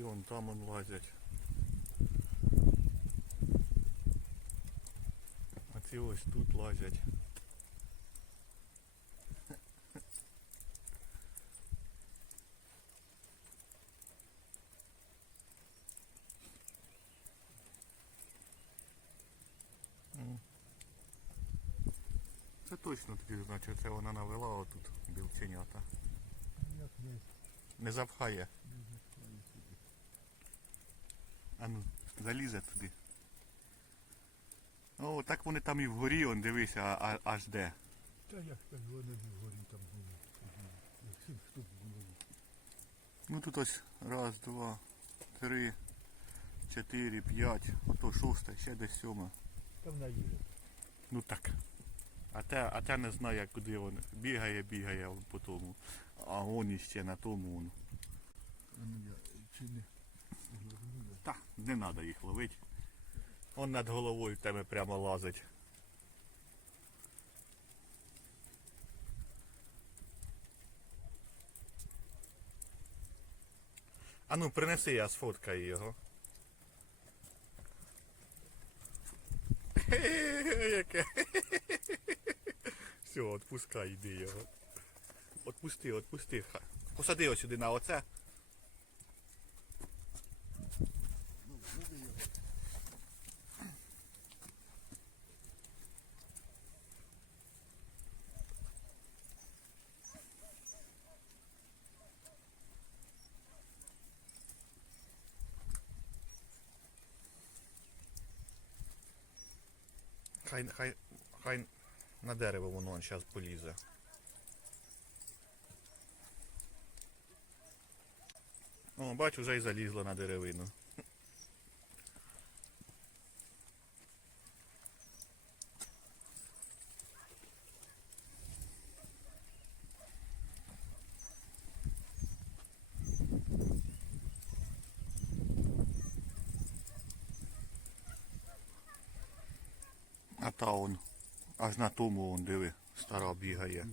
ці вон там он лазять. А ці ось тут лазять. Це точно тоді, значить, це вона навела отут білченята. Не запхає. А ну, залізе туди. О, так вони там і вгорі, он дивися, а, а- аж де. Та як так вони вгорі там були. Як сім штук було. Ну тут ось раз, два, три, чотири, п'ять, ото шосте, ще десь сьоме. Там наїли. Ну так. А те, а те не знає, куди він бігає, бігає по тому. А он іще на тому. Он. А ну я чи не зрозуміло. Та, не треба їх ловити. Он над головою тебе прямо лазить. А ну принеси, я сфоткаю його. Яке. Все, отпускай, йди його. Отпусти, отпусти. Посади ось сюди на оце. Хай, хай, хай на дерево воно зараз полізе. О, бачу, вже й залізла на деревину. та он аж на тому он диви, стара бігає.